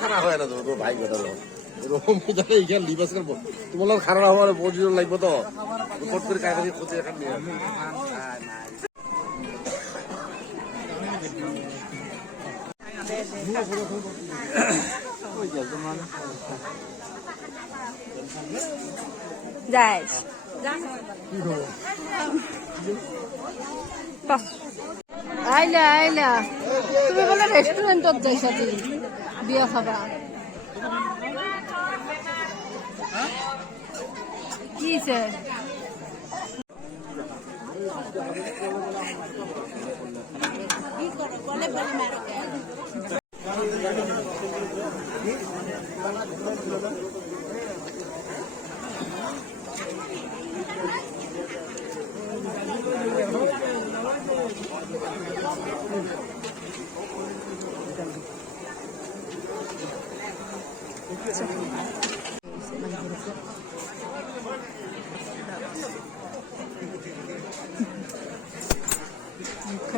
খারাপ হয় না তো ভাই কথা এরকম এইখানে লিবাস করবো তোমার খারাপ হওয়ার পজিশন লাগবে তো ফট করে কাগজে খুঁজে এখান নিয়ে যাই আইলা আইলা তুমি বলে রেস্টুরেন্টত যাইছা তুই বিয়া খাবা কি হইছে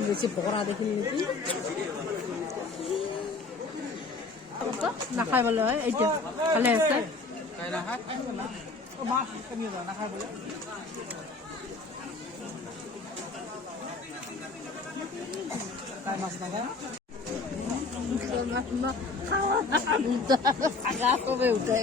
বেশি পকড়া দেখিনি নাকি নাখাই বলে হয় এইটা ভালে আছে কবে উঠে